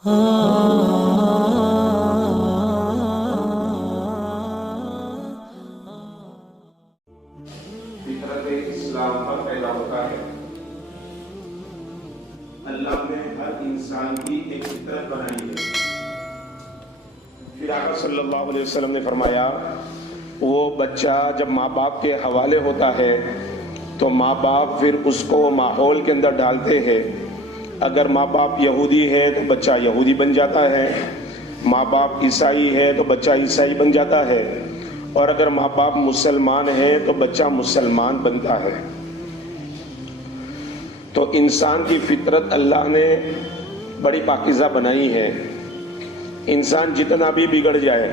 فطرت اسلام پر پیدا ہوتا ہے۔ اللہ نے ہر انسان کی ایک فطرت بنائی ہے۔ پھر آقا صلی اللہ علیہ وسلم نے فرمایا وہ بچہ جب ماں باپ کے حوالے ہوتا ہے تو ماں باپ پھر اس کو ماحول کے اندر ڈالتے ہیں۔ اگر ماں باپ یہودی ہے تو بچہ یہودی بن جاتا ہے، ماں باپ عیسائی ہے تو بچہ عیسائی بن جاتا ہے، اور اگر ماں باپ مسلمان ہے تو بچہ مسلمان بنتا ہے۔ تو انسان کی فطرت اللہ نے بڑی پاکیزہ بنائی ہے۔ انسان جتنا بھی بگڑ جائے،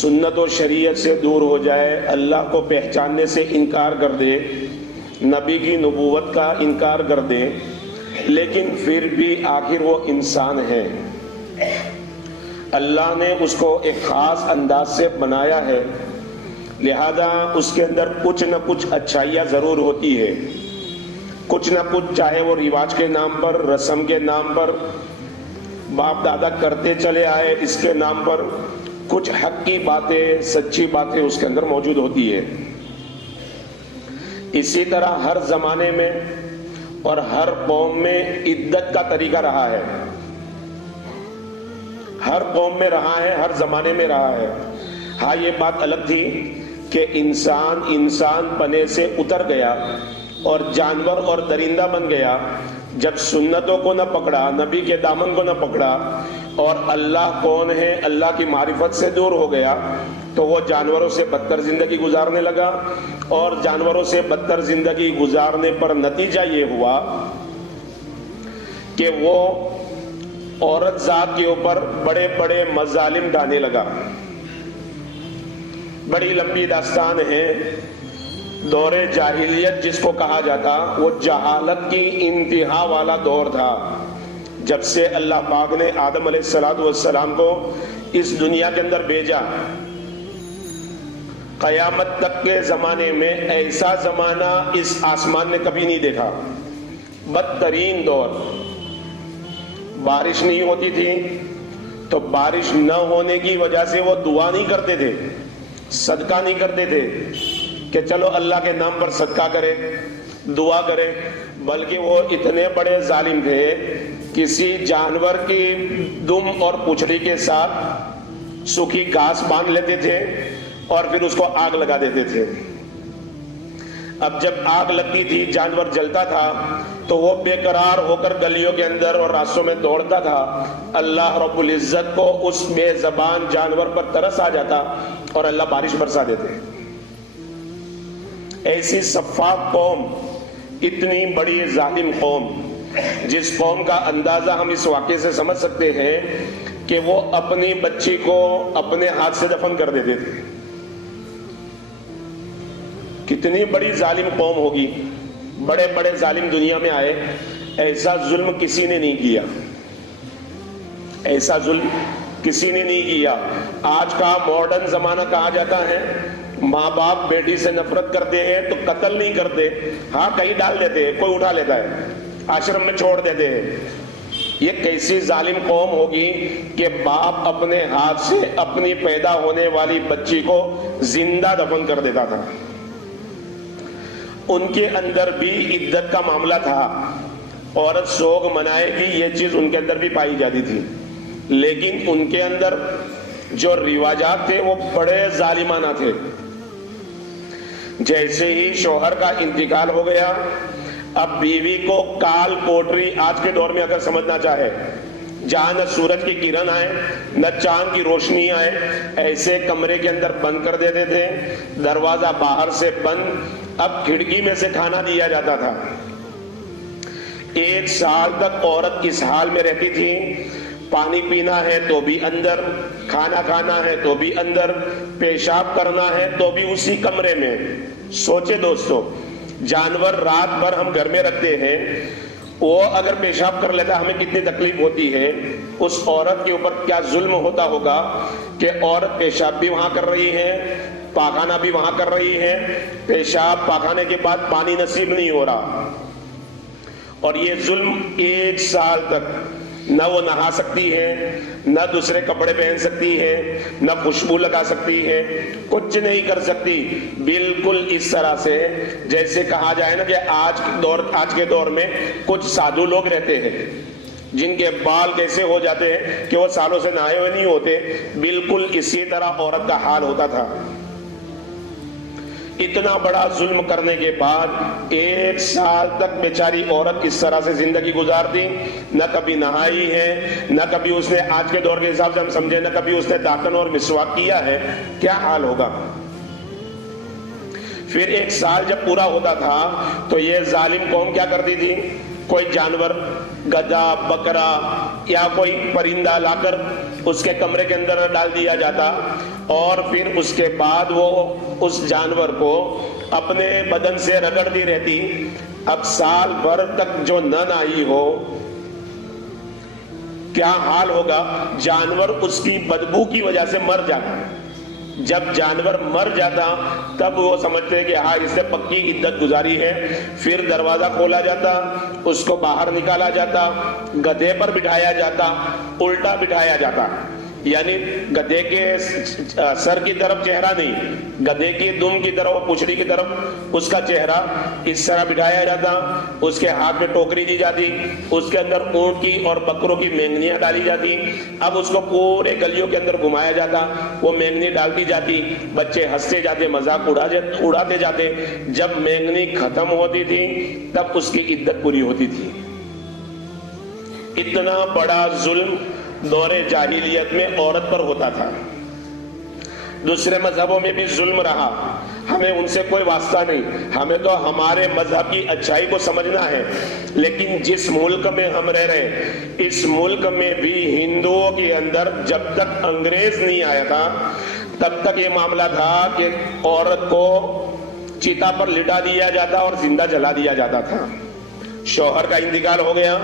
سنت و شریعت سے دور ہو جائے، اللہ کو پہچاننے سے انکار کر دے، نبی کی نبوت کا انکار کر دے، لیکن پھر بھی آخر وہ انسان ہے۔ اللہ نے اس کو ایک خاص انداز سے بنایا ہے، لہذا اس کے اندر کچھ نہ کچھ اچھائیاں ضرور ہوتی ہے، کچھ نہ کچھ، چاہے وہ رواج کے نام پر، رسم کے نام پر، باپ دادا کرتے چلے آئے اس کے نام پر، کچھ حق کی باتیں، سچی باتیں اس کے اندر موجود ہوتی ہے۔ اسی طرح ہر زمانے میں اور ہر قوم میں عدت کا طریقہ رہا ہے، ہر قوم میں رہا ہے، ہر زمانے میں رہا ہے۔ ہاں یہ بات الگ تھی کہ انسان پنے سے اتر گیا اور جانور اور درندہ بن گیا جب سنتوں کو نہ پکڑا، نبی کے دامن کو نہ پکڑا، اور اللہ کون ہے، اللہ کی معرفت سے دور ہو گیا، تو وہ جانوروں سے بدتر زندگی گزارنے لگا، اور جانوروں سے بدتر زندگی گزارنے پر نتیجہ یہ ہوا کہ وہ عورت ذات کے اوپر بڑے بڑے مظالم ڈالنے لگا۔ بڑی لمبی داستان ہے۔ دور جاہلیت جس کو کہا جاتا، وہ جہالت کی انتہا والا دور تھا۔ جب سے اللہ پاک نے آدم علیہ السلام کو اس دنیا کے اندر بھیجا، قیامت تک کے زمانے میں ایسا زمانہ اس آسمان نے کبھی نہیں دیکھا۔ بدترین دور، بارش نہیں ہوتی تھی تو بارش نہ ہونے کی وجہ سے وہ دعا نہیں کرتے تھے، صدقہ نہیں کرتے تھے کہ چلو اللہ کے نام پر صدقہ کرے، دعا کرے، بلکہ وہ اتنے بڑے ظالم تھے، کسی جانور کی دم اور پچھڑی کے ساتھ سوکھی گھاس باندھ لیتے تھے اور پھر اس کو آگ لگا دیتے تھے۔ اب جب آگ لگتی تھی، جانور جلتا تھا تو وہ بے قرار ہو کر گلیوں کے اندر اور راستوں میں دوڑتا تھا۔ اللہ رب العزت کو اس بے زبان جانور پر ترس آ جاتا اور اللہ بارش برسا دیتے۔ ایسی سفاک قوم، اتنی بڑی ظالم قوم، جس قوم کا اندازہ ہم اس واقعے سے سمجھ سکتے ہیں کہ وہ اپنی بچی کو اپنے ہاتھ سے دفن کر دیتے تھے۔ کتنی بڑی ظالم قوم ہوگی۔ بڑے بڑے ظالم دنیا میں آئے، ایسا ظلم کسی نے نہیں کیا، ایسا ظلم کسی نے نہیں کیا۔ آج کا ماڈرن زمانہ کہا جاتا ہے، ماں باپ بیٹی سے نفرت کرتے ہیں تو قتل نہیں کرتے، ہاں کہیں ڈال دیتے ہیں، کوئی اٹھا لیتا ہے، آشرم میں چھوڑ دیتے ہیں۔ یہ کیسی ظالم قوم ہوگی کہ باپ اپنے ہاتھ سے اپنی پیدا ہونے والی بچی کو زندہ دفن کر دیتا تھا۔ ان کے اندر بھی عدت کا معاملہ تھا، عورت سوگ منائے گی، یہ چیز ان کے اندر بھی پائی جاتی تھی، لیکن ان کے اندر جو رواجات تھے وہ بڑے ظالمانہ تھے۔ جیسے ہی شوہر کا انتقال ہو گیا، اب بیوی کو کال کوٹری، آج کے دور میں اگر سمجھنا چاہے، جہاں نہ سورج کی کرن آئے نہ چاند کی روشنی آئے، ایسے کمرے کے اندر بند کر دیتے تھے، دروازہ باہر سے بند، اب کھڑکی میں سے کھانا دیا جاتا تھا۔ 1 سال تک عورت اس حال میں رہتی تھی، پانی پینا ہے تو بھی اندر، کھانا کھانا ہے تو بھی اندر، پیشاب کرنا ہے تو بھی اسی کمرے میں۔ سوچے دوستو، جانور رات بھر ہم گھر میں رکھتے ہیں، وہ اگر پیشاب کر لیتا ہمیں کتنی تکلیف ہوتی ہے، اس عورت کے اوپر کیا ظلم ہوتا ہوگا کہ عورت پیشاب بھی وہاں کر رہی ہے، پاخانہ بھی وہاں کر رہی ہے، پیشاب پاخانے کے بعد پانی نصیب نہیں ہو رہا، اور یہ ظلم 1 سال تک نہ وہ نہا سکتی ہے، نہ دوسرے کپڑے پہن سکتی ہے، نہ خوشبو لگا سکتی ہے، کچھ نہیں کر سکتی. بالکل اس طرح سے جیسے کہا جائے نا کہ آج کے دور میں کچھ سادھو لوگ رہتے ہیں جن کے بال کیسے ہو جاتے ہیں کہ وہ سالوں سے نہائے ہوئے نہیں ہوتے، بالکل اسی طرح عورت کا حال ہوتا تھا. اتنا بڑا ظلم کرنے کے بعد 1 سال تک بیچاری عورت اس طرح سے زندگی گزارتی، نہ کبھی نہائی ہے، نہ کبھی اس نے آج کے دور کے حساب سے ہم سمجھے نہ کبھی اس نے داخن اور مسواک کیا ہے. کیا حال ہوگا؟ پھر 1 سال جب پورا ہوتا تھا تو یہ ظالم قوم کیا کرتی تھی، کوئی جانور، گدھا، بکرا یا کوئی پرندہ لا کر اس کے کمرے کے اندر ڈال دیا جاتا، اور پھر اس کے بعد وہ اس جانور کو اپنے بدن سے رگڑتی رہتی. اب سال بھر تک جو نہ نہائی ہو، کیا حال ہوگا؟ جانور اس کی بدبو کی وجہ سے مر جاتا. جب جانور مر جاتا تب وہ سمجھتے ہیں کہ ہاں اس نے پکی عدت گزاری ہے. پھر دروازہ کھولا جاتا، اس کو باہر نکالا جاتا، گدھے پر بٹھایا جاتا، الٹا بٹھایا جاتا، یعنی گدھے کے سر کی طرف چہرہ نہیں، گدھے کی دم کی طرف، پچھڑی کی طرف اس کا چہرہ اس طرح بٹھایا جاتا. اس کے ہاتھ میں ٹوکری دی جاتی، اس کے اندر اونٹ کی اور بکروں کی مینگنیاں ڈالی جاتی. اب اس کو پورے گلیوں کے اندر گھمایا جاتا، وہ مینگنی ڈالتی جاتی، بچے ہنستے جاتے، مذاق اڑاتے جاتے. جب مینگنی ختم ہوتی تھی تب اس کی عدت پوری ہوتی تھی. اتنا بڑا ظلم دور جاہلیت میں عورت پر ہوتا تھا. دوسرے مذہبوں میں بھی ظلم رہا، ہمیں ان سے کوئی واسطہ نہیں، ہمیں تو ہمارے مذہب کی اچھائی کو سمجھنا ہے. لیکن جس ملک میں ہم رہ رہے ہیں، اس ملک میں بھی ہندوؤں کے اندر جب تک انگریز نہیں آیا تھا تب تک یہ معاملہ تھا کہ عورت کو چتا پر لٹا دیا جاتا اور زندہ جلا دیا جاتا تھا. شوہر کا انتقال ہو گیا،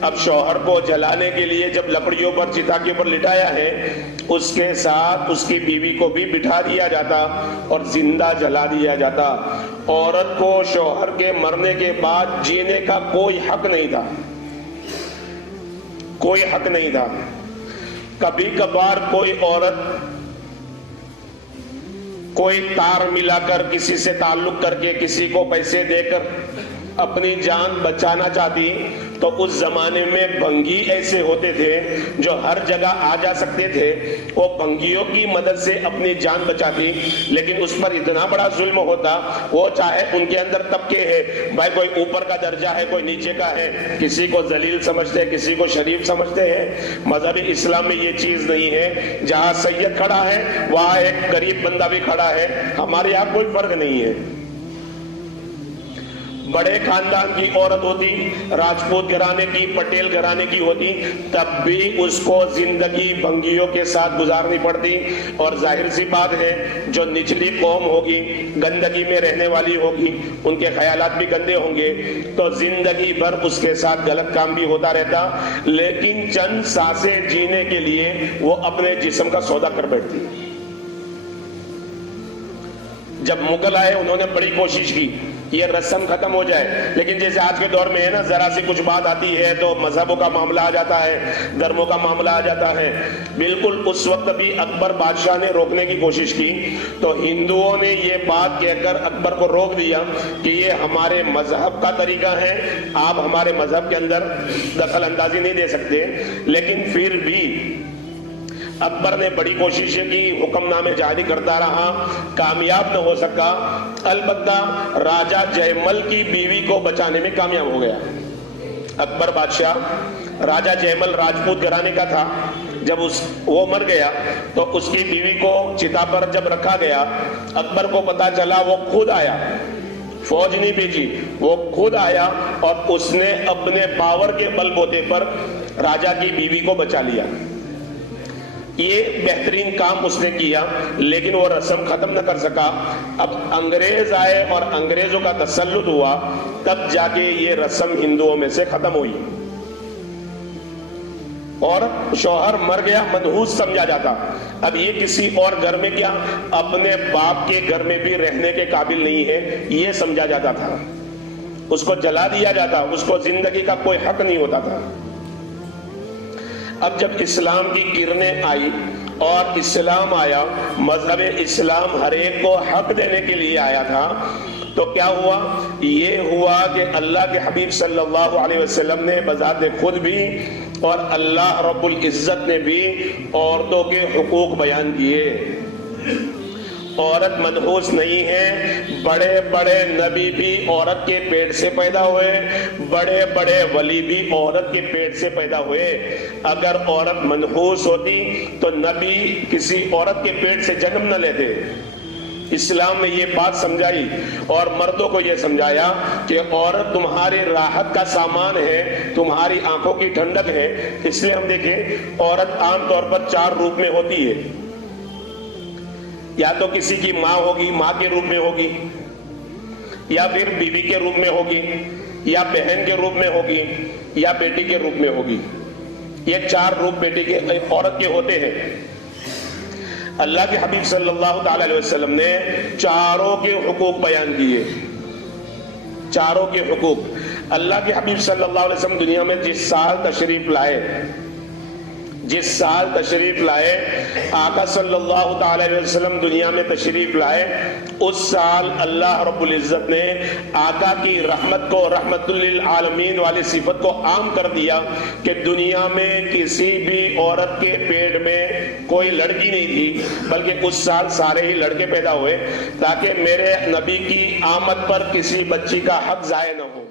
اب شوہر کو جلانے کے لیے جب لکڑیوں پر، چتا کے اوپر لٹایا ہے، اس کے ساتھ اس کی بیوی کو بھی بٹھا دیا جاتا اور زندہ جلا دیا جاتا. عورت کو شوہر کے مرنے کے بعد جینے کا کوئی حق نہیں تھا، کوئی حق نہیں تھا. کبھی کبھار کوئی عورت کوئی تار ملا کر، کسی سے تعلق کر کے، کسی کو پیسے دے کر اپنی جان بچانا چاہتی تو اس زمانے میں بھنگی ایسے ہوتے تھے جو ہر جگہ آ جا سکتے تھے. وہ بھنگیوں کی مدد سے اپنی جان بچاتی، لیکن اس پر اتنا بڑا ظلم ہوتا. وہ چاہے ان کے اندر طبقے ہے، بھائی کوئی اوپر کا درجہ ہے، کوئی نیچے کا ہے، کسی کو ذلیل سمجھتے ہیں، کسی کو شریف سمجھتے ہیں. مذہب اسلام میں یہ چیز نہیں ہے. جہاں سید کھڑا ہے وہاں ایک غریب بندہ بھی کھڑا ہے. ہمارے یہاں کوئی فرق نہیں ہے. بڑے خاندان کی عورت ہوتی، راجپوت گھرانے کی، پٹیل گھرانے کی ہوتی، تب بھی اس کو زندگی بھنگیوں کے ساتھ گزارنی پڑتی. اور ظاہر سی بات ہے جو نچلی قوم ہوگی، گندگی میں رہنے والی ہوگی، ان کے خیالات بھی گندے ہوں گے، تو زندگی بھر اس کے ساتھ غلط کام بھی ہوتا رہتا. لیکن چند سانسیں جینے کے لیے وہ اپنے جسم کا سودا کر بیٹھتی. جب مغل آئے انہوں نے بڑی کوشش کی یہ رسم ختم ہو جائے، لیکن جیسے آج کے دور میں ہے نا، ذرا سی کچھ بات آتی ہے تو مذہبوں کا معاملہ آ جاتا ہے، دھرموں کا معاملہ آ جاتا ہے. بالکل اس وقت بھی اکبر بادشاہ نے روکنے کی کوشش کی تو ہندوؤں نے یہ بات کہہ کر اکبر کو روک دیا کہ یہ ہمارے مذہب کا طریقہ ہے، آپ ہمارے مذہب کے اندر دخل اندازی نہیں دے سکتے. لیکن پھر بھی اکبر نے بڑی کوشش کی، حکم نامے جاری کرتا رہا، کامیاب نہ ہو سکا. البتہ راجہ جے مل کی بیوی کو بچانے میں کامیاب ہو گیا. اکبر بادشاہ راجہ جے مل راجپوت گھرانے کا تھا. جب وہ مر گیا تو اس کی بیوی کو چتا پر جب رکھا گیا، اکبر کو پتا چلا، وہ خود آیا، فوج نہیں بھیجی، وہ خود آیا اور اس نے اپنے پاور کے بل بوتے پر راجہ کی بیوی کو بچا لیا. یہ بہترین کام اس نے کیا، لیکن وہ رسم ختم نہ کر سکا. اب انگریز آئے اور انگریزوں کا تسلط ہوا، تب جا کے یہ رسم ہندوؤں میں سے ختم ہوئی. اور شوہر مر گیا منحوس سمجھا جاتا. اب یہ کسی اور گھر میں کیا، اپنے باپ کے گھر میں بھی رہنے کے قابل نہیں ہے، یہ سمجھا جاتا تھا. اس کو جلا دیا جاتا، اس کو زندگی کا کوئی حق نہیں ہوتا تھا۔ اب جب اسلام کی کرنیں آئی اور اسلام آیا، مذہب اسلام ہر ایک کو حق دینے کے لیے آیا تھا، تو کیا ہوا؟ یہ ہوا کہ اللہ کے حبیب صلی اللہ علیہ وسلم نے بذات خود بھی اور اللہ رب العزت نے بھی عورتوں کے حقوق بیان کیے۔ عورت منحوس نہیں ہے، بڑے بڑے نبی بھی عورت کے پیٹ سے پیدا ہوئے، بڑے بڑے ولی بھی عورت کے پیٹ سے پیدا ہوئے۔ اگر عورت منحوس ہوتی تو نبی کسی عورت کے پیٹ سے جنم نہ لیتے۔ اسلام نے یہ بات سمجھائی اور مردوں کو یہ سمجھایا کہ عورت تمہاری راحت کا سامان ہے، تمہاری آنکھوں کی ٹھنڈک ہے۔ اس لیے ہم دیکھیں عورت عام طور پر 4 روپ میں ہوتی ہے، یا تو کسی کی ماں ہوگی، ماں کے روپ میں ہوگی، یا پھر بیوی کے روپ میں ہوگی، یا بہن کے روپ میں ہوگی، یا بیٹی کے روپ میں ہوگی۔ یہ 4 روپ بیٹی کے عورت کے ہوتے ہیں۔ اللہ کے حبیب صلی اللہ تعالی علیہ وسلم نے چاروں کے حقوق بیان کیے، چاروں کے حقوق۔ اللہ کے حبیب صلی اللہ علیہ وسلم دنیا میں جس سال تشریف لائے، آقا صلی اللہ تعالی علیہ وسلم دنیا میں تشریف لائے، اس سال اللہ رب العزت نے آقا کی رحمت کو، رحمت للعالمین والی صفت کو عام کر دیا کہ دنیا میں کسی بھی عورت کے پیٹ میں کوئی لڑکی نہیں تھی، بلکہ اس سال سارے ہی لڑکے پیدا ہوئے، تاکہ میرے نبی کی آمد پر کسی بچی کا حق ضائع نہ ہو۔